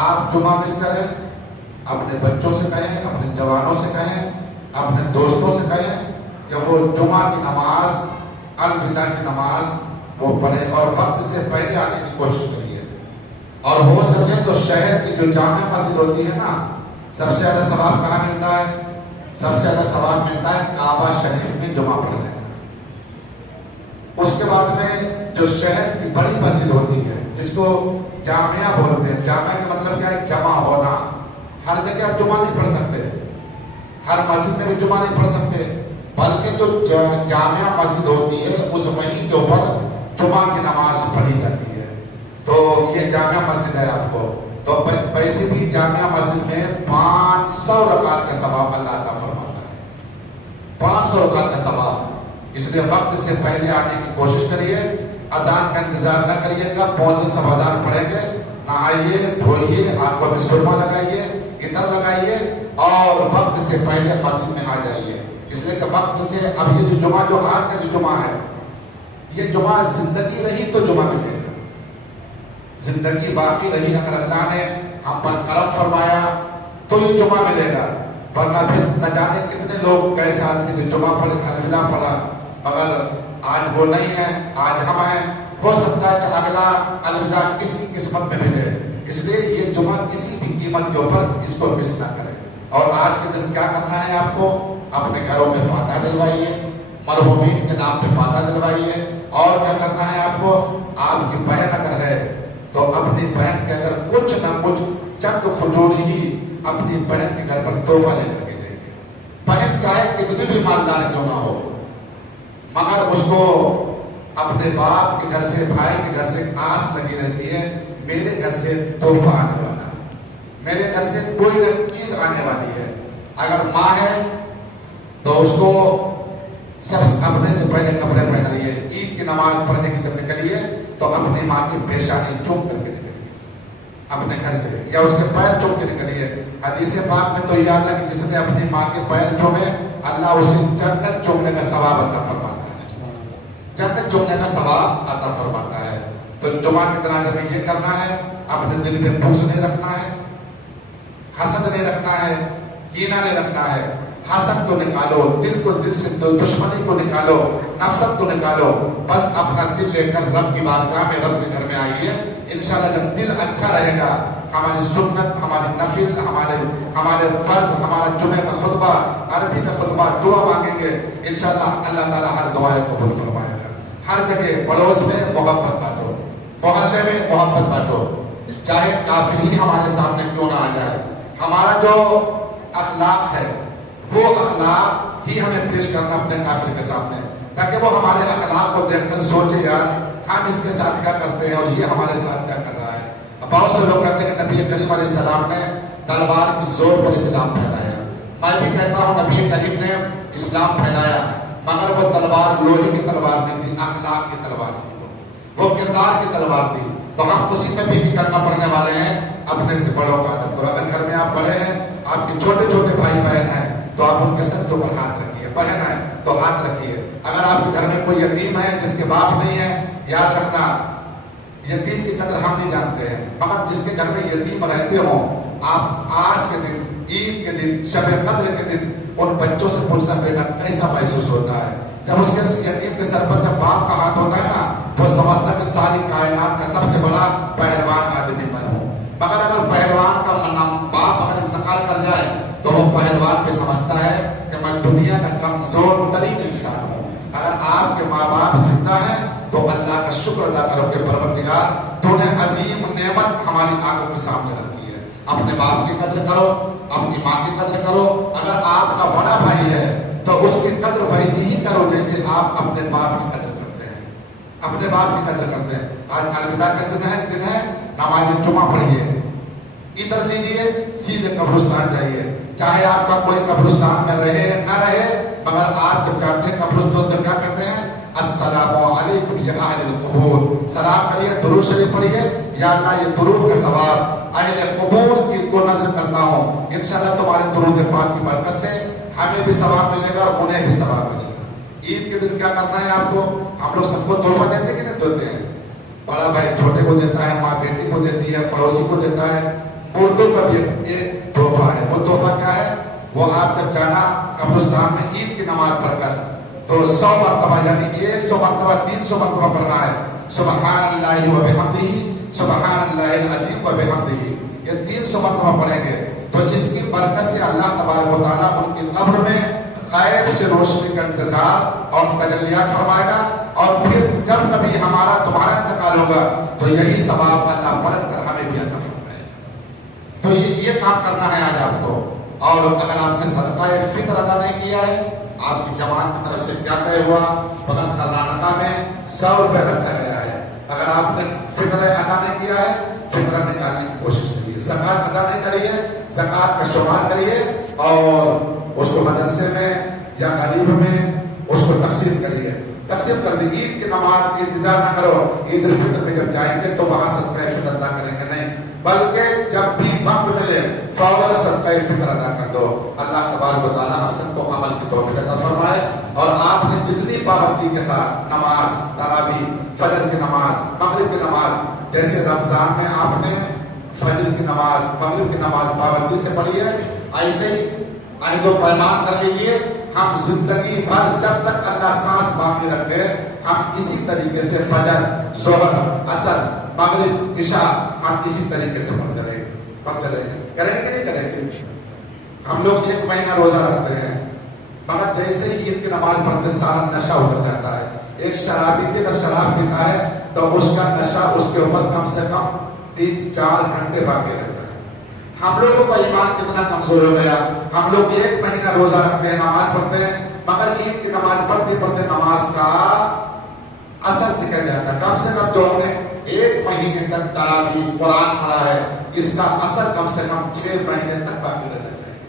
آپ جمعہ مس کریں، اپنے بچوں سے کہیں، اپنے جوانوں سے کہیں، اپنے دوستوں سے کہیں کہ وہ جمعہ کی نماز، الوداع کی نماز وہ پڑھے اور وقت سے پہلے آنے کی کوشش کریے۔ اور ہو سکے تو شہر کی جو جامع مسجد ہوتی ہے نا، سب سے زیادہ ثواب کہاں ملتا ہے؟ سب سے زیادہ ثواب ملتا ہے کعبہ شریف میں جمعہ پڑھنے کا۔ اس کے بعد میں جو شہر کی بڑی مسجد ہوتی ہے جس کو جامعہ بولتے ہیں، جامعہ کا مطلب کیا ہے؟ جمع ہونا۔ ہر جگہ آپ جمعہ نہیں پڑھ سکتے، ہر مسجد میں بھی جمعہ نہیں پڑھ سکتے، بلکہ جو جامعہ مسجد ہوتی ہے اس وہیں کے اوپر جمعہ کی نماز پڑھی جاتی ہے۔ تو یہ جامعہ مسجد ہے آپ کو، تو ویسے بھی جامعہ مسجد میں 500 رکعت کا ثواب اللہ عطا فرماتا ہے، 500 رکعت کا ثواب۔ اس لیے وقت سے پہلے آنے کی کوشش کریے، اذان کا انتظار نہ کریے کب پہنچے سب اذان پڑھیں گے، نہائیے دھوئیے، آنکھوں میں سرما لگائیے، عطر لگائیے اور وقت سے پہلے مسجد میں آ جائیے۔ اس لیے کہ وقت سے اب یہ جو جمعہ، جو آج کا جو جمعہ ہے، یہ جمعہ زندگی رہی تو جمعہ ملے گا، زندگی باقی رہی اگر اللہ نے ہم پر کرم فرمایا تو یہ جمعہ ملے گا، ورنہ پھر نہ جانے کتنے لوگ گئے سال کے جو جمعہ پڑھے، الوداع پڑھا، مگر آج وہ نہیں ہے، آج ہم ہیں۔ ہو سکتا ہے کہ اگلا الوداع کس کی قسمت میں ملے، اس لیے یہ جمعہ کسی بھی قیمت کے اوپر اس کو مس نہ کرے۔ اور آج کے دن کیا کرنا ہے آپ کو؟ اپنے گھروں میں فاتحہ دلوائیے، مرحومین کے نام پہ فاتحہ دلوائیے۔ اور کیا کرنا ہے آپ کو؟ آپ کی بہن اگر ہے تو اپنی بہن کے اگر کچھ نہ کچھ چند کھجوری ہی اپنی بہن کے گھر پر تحفہ لے کر کے دیں گے۔ بہن چاہے کتنی بھی مالدار کیوں نہ ہو، مگر اس کو اپنے باپ کے گھر سے، بھائی کے گھر سے آس لگی رہتی ہے، میرے گھر سے تحفہ آنے والا ہے، میرے گھر سے کوئی نہ چیز آنے والی ہے۔ اگر ماں ہے تو اس کو سب اپنے سے پہلے کپڑے پہنائیے، عید کی نماز پڑھنے کی جب نکلیے تو اپنی ماں کی پیشانی چوم کر کے نکلیے اپنے گھر سے، یا اس کے پیر چوم کے نکلیے۔ حدیث پاک میں تو یہ آتا ہے کہ جس نے اپنی ماں کے پیر چومے اللہ اسے جنت چومنے کا ثواب عطا فرماتا ہے، جنت چومنے کا ثواب عطا فرماتا ہے۔ تو جمعہ کی طرح ہمیں یہ کرنا ہے، اپنے دل میں بغض نہیں رکھنا ہے، حسد نہیں رکھنا ہے، کینہ نہیں رکھنا ہے۔ حسد کو نکالو، دل کو، دل سے دشمنی کو نکالو، نفرت کو نکالو، بس اپنا دل لے کر رب کی بارگاہ میں، رب کے گھر میں آئیے۔ انشاءاللہ جب دل اچھا رہے گا، ہماری سنت، ہماری نفل، ہمارے فرض، ہمارا جمعہ کا خطبہ، عربی کا خطبہ، دعا مانگیں گے، انشاءاللہ اللہ تعالیٰ ہر دعائیں قبول فرمائے گا۔ ہر جگہ پڑوس میں محبت بانٹو، محلے میں محبت بانٹو، چاہے کافر ہی ہمارے سامنے کیوں نہ آ جائے، ہمارا جو اخلاق ہے وہ اخلاق ہی ہمیں پیش کرنا اپنے کافر کے سامنے، تاکہ وہ ہمارے اخلاق کو دیکھ کر سوچے یار ہم اس کے ساتھ کیا کرتے ہیں اور یہ ہمارے ساتھ کیا کر رہا ہے۔ بہت سے لوگ کہتے ہیں کہ نبی کریم علیہ السلام نے تلوار کی زور پر اسلام پھیلایا، میں بھی کہتا ہوں نبی کریم نے اسلام پھیلایا، مگر وہ تلوار لوہے کی تلوار نہیں تھی، اخلاق کی تلوار تھی، وہ کردار کی تلوار تھی۔ تو ہم اسی میں بھی کرنا پڑنے والے ہیں، اپنے سے بڑوں کا ادب کرو۔ اگر گھر میں آپ بڑے ہیں، آپ کے چھوٹے چھوٹے بھائی بہن ہیں تو آپ ان کے سر کے اوپر ہاتھ رکھیے، بہن ہے تو ہاتھ رکھیے۔ اگر آپ کے گھر میں کوئی یتیم ہے جس کے باپ نہیں ہے، یاد رکھنا یتیم کی قدر ہم نہیں جانتے ہیں، مگر جس کے گھر میں یتیم رہتے ہوں، آپ آج کے دن، عید کے دن، شب قدر کے دن ان بچوں سے پوچھنا بیٹا کیسا محسوس ہوتا ہے؟ جب اس کے یتیم کے سر پر جب باپ کا ہاتھ ہوتا ہے نا، وہ سمجھتا کہ ساری کائنات کا سب سے بڑا پہلوان آدمی میں ہوں۔ مگر اگر پہلوان کا باپ اگر انتقال کر جائے تو وہ پہلوان بھی سمجھتا ہے کہ میں دنیا کا کمزور ترین انسان ہوں۔ اگر آپ کے ماں باپ زندہ ہیں تو اللہ کا شکر ادا کرو کہ پروردگار تو نے عظیم نعمت ہماری آنکھوں کے سامنے رکھی ہے۔ اپنے باپ کی قدر کرو، اپنی ماں کی قدر کرو۔ اگر آپ کا بڑا بھائی ہے تو اس کی قدر ویسی ہی کرو جیسے آپ اپنے باپ کی قدر کرتے ہیں، اپنے باپ کی قدر کرتے ہیں۔ آج الوداع کا دن ہے، نماز جمعہ پڑھیے، ادھر لیجیے، سیدھے قبرستان جائیے، چاہے آپ کا کوئی قبرستان میں رہے نہ رہے، مگر آپ جب جاتے ہیں قبرستان تو کیا کہتے ہیں؟ السلام علیکم یا اہل القبور، سلام کریے، درود شریف پڑھیے، یا اللہ یہ درود کا ثواب اہل قبور کی کو نظر کرتا ہوں، انشاءاللہ تمہارے درود پاک کی برکت سے ہمیں بھی ثواب ملے گا اور انہیں بھی ثواب ملے گا۔ عید کے دن کیا کرنا ہے آپ کو؟ ہم لوگ سب کو تحفہ دیتے ہیں کہ نہیں دیتے ہیں؟ بڑا بھائی چھوٹے کو دیتا ہے، ماں بیٹی کو دیتی ہے، پڑوسی کو دیتا ہے، مردوں کا بھی ایک تحفہ ہے. وہ تحفہ کیا ہے؟ وہ آپ جب جانا قبرستان میں عید کی نماز پڑھ کر تو 100 مرتبہ یعنی 100 مرتبہ 300 مرتبہ پڑھنا ہے سبحان اللہ و بحمدہ سبحان اللہ العظیم و بحمدہ. یہ 300 مرتبہ پڑھیں گے تو اس کی برکت سے اللہ تبارک و تعالیٰ ان کی قبر میں غیب سے روشنی کا انتظار اور تجلیات فرمائے گا. اور پھر جب کبھی ہمارا تمہارا انتقال ہوگا تو یہی ثواب اللہ پلٹ کر ہمیں بھی عطا فرمائے. تو یہ کام کرنا ہے آج آپ کو. اور اگر آپ نے صدقہ فطر ادا نہیں کیا ہے، آپ کی جماعت کی طرف سے کیا طے ہوا؟ مگر کرناٹکا میں 100 روپے رکھا گیا ہے. اگر آپ نے فطر ادا نہیں کیا ہے، فطر نکالنے کی کوشش کریے. زکات ادا نہیں کریے، زکات کا شمار کریے اور اس کو مدرسے میں یا غریب میں اس کو تقسیم کریے. تقسیم کر دی. عید کی نماز کی انتظار نہ کرو. عید الفطر میں جب جائیں گے تو وہاں صدقہ فطر ادا کریں گے نہیں، بلکہ جب بھی وقت ملے فوراً صدقہ فطر ادا کر دو. اللہ تبارک و تعالیٰ ہم سب کو عمل کی توفیق عطا فرمائے. اور آپ نے جتنی پابندی کے ساتھ نماز، تراویح، فجر کی نماز، مغرب کی نماز، جیسے رمضان میں آپ نے فجر کی نماز، مغرب کی نماز پابندی سے پڑھی ہے، ایسے ہی عہد و پیمان کر لیجیے. ہم زندگی بھر جب تک اللہ سانس باقی رکھے ہم اسی طریقے سے فجر، ظہر، عصر، مغرب، عشاء ہم اسی طریقے سے پڑھتے رہیں گے. کریں گے کہ نہیں کریں گے؟ ہم لوگ 1 مہینہ روزہ رکھتے ہیں مگر جیسے ہی عید کی نماز پڑھتے سارا نشہ اتر جاتا ہے. ایک شرابی کی اگر شراب پیتا ہے تو اس کا نشہ اس کے اوپر کم سے کم 3-4 گھنٹے باقی رہتا ہے. ہم لوگوں کا ایمان کتنا کمزور ہو گیا. ہم لوگ 1 مہینہ روزہ رکھتے ہیں، نماز پڑھتے ہیں مگر عید کی نماز پڑھتے پڑھتے نماز کا اثر نکل جاتا ہے. کم سے کم جو ہم نے 1 مہینے تک تراویح قرآن پڑھا ہے اس کا اثر کم سے کم 6 مہینے تک باقی رہنا چاہیے.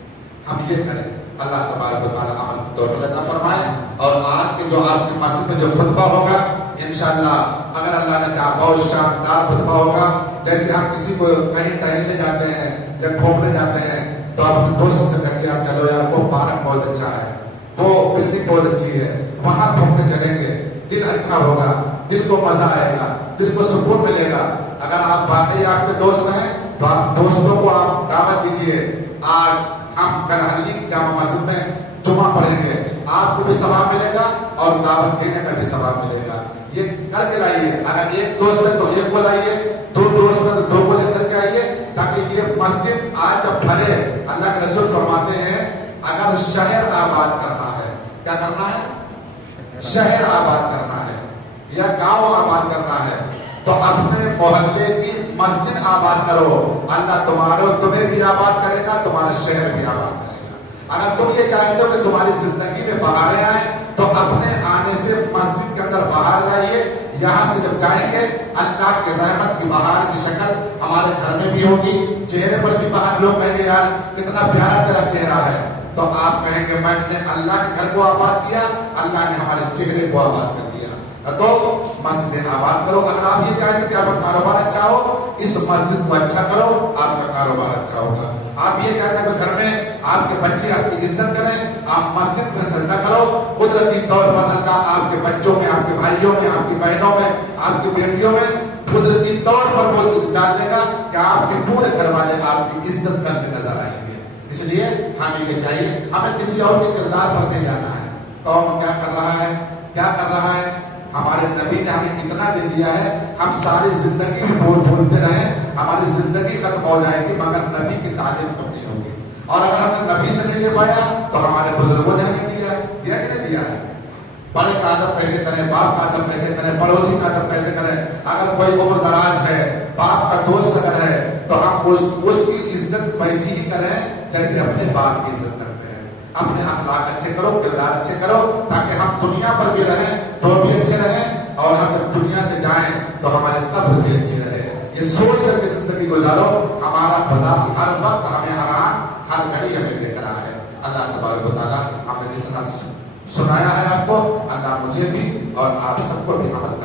ہم یہ کریں. اللہ تبارک و تعالیٰ عمل توفیق عطا فرمائے. اور آج کے جو آپ کی مسجد میں جو خطبہ ہوگا انشاءاللہ اگر اللہ نے چاہا بہت شاندار خطبہ ہوگا. جیسے ہم کسی کو کہیں ٹہلنے جاتے ہیں یا گھومنے جاتے ہیں تو آپ اپنے دوستوں سے کہتے ہیں یار چلو یار وہ پارک بہت اچھا ہے، وہ بلڈنگ بہت اچھی ہے، وہاں گھومنے چلیں گے، دل اچھا ہوگا، دل کو مزہ آئے گا، دل کو سکون ملے گا. اگر آپ واقعی آپ کے دوست ہیں تو آپ دوستوں کو آپ دعوت دیجیے. آج ہم کرہلی کی جامع مسجد میں جمعہ پڑھیں گے، آپ کو بھی ثواب ملے گا اور دعوت دینے کا بھی ثواب ملے گا. یہ کر کے لائیے. اگر 1 دوست ہے تو 1 کو لائیے، 2 دوست ہے تو 2 کو لے کر کے آئیے تاکہ یہ مسجد آج جب بھرے. اللہ کے رسول فرماتے ہیں اگر شہر آباد کرنا ہے، کیا کرنا ہے؟ شہر آباد کرنا ہے یا گاؤں آباد کرنا ہے تو اپنے محلے کی مسجد آباد کرو. اللہ تمہیں بھی آباد کرے گا، تمہارا شہر بھی آباد کرے گا. اگر تم یہ چاہتے ہو کہ تمہاری زندگی میں بہاریں آئیں تو اپنے آنے سے مسجد کے اندر بہار لائیے. یہاں سے جب جائیں گے اللہ کی رحمت کی بہار کی شکل ہمارے گھر میں بھی ہوگی. چہرے پر بھی بہار. لوگ کہیں گے یار کتنا پیارا تیرا چہرہ ہے تو آپ کہیں گے میں نے اللہ کے گھر کو آباد کیا، اللہ نے ہمارے چہرے کو آباد کر دیا. تو مسجد آباد کرو. اگر آپ یہ چاہتے کہ آپ کا کاروبار اچھا ہو اس مسجد کو اچھا کرو، آپ کا کاروبار اچھا ہوگا. آپ یہ چاہتے ہیں کہ گھر میں آپ کے بچے آپ کی عزت کریں، آپ مسجد میں سجدہ کرو. قدرتی طور پر اللہ آپ کے بچوں میں، آپ کے بھائیوں میں، آپ کی بہنوں میں، آپ کی بیٹیوں میں قدرتی طور پر وہ ڈال دے گا کہ آپ کے پورے گھر والے آپ کی عزت کرتے نظر آئیں گے. اس لیے ہمیں یہ چاہیے ہمیں کسی اور کے کردار پر نہیں جانا ہے. قوم کیا کر رہا ہے، کیا کر رہا ہے. ہمارے نبی نے ہمیں اتنا دے دیا ہے، ہم ساری زندگی بولتے رہیں ہماری زندگی ختم ہو جائے گی مگر نبی کی تعلیم کم نہیں ہوگی. اور اگر ہم نے نبی سے نہیں لے پایا تو ہمارے بزرگوں نے ہمیں دیا ہے. دیا کہ نہیں دیا ہے؟ بڑے کا ادب کیسے کریں، باپ کا ادب کیسے کریں، پڑوسی کا ادب کیسے کریں. اگر کوئی عمر دراز ہے، باپ کا دوست اگر ہے تو ہم اس کی عزت ویسی ہی کریں جیسے اپنے باپ کی عزت کرتے ہیں. اپنے اخلاق اچھے کرو، کردار اچھے کرو تاکہ ہم دنیا پر بھی رہیں تو بھی اچھے رہیں اور ہم جب دنیا سے جائیں تو ہمارے قبر بھی اچھی رہے. یہ سوچ کر کے زندگی گزارو. ہمارا خدا ہر وقت ہمیں ہر گھڑی ہمیں دیکھ رہا ہے. اللہ تبارک و تعالیٰ ہمیں جتنا سنایا ہے آپ کو اللہ مجھے بھی اور آپ سب کو بھی عمل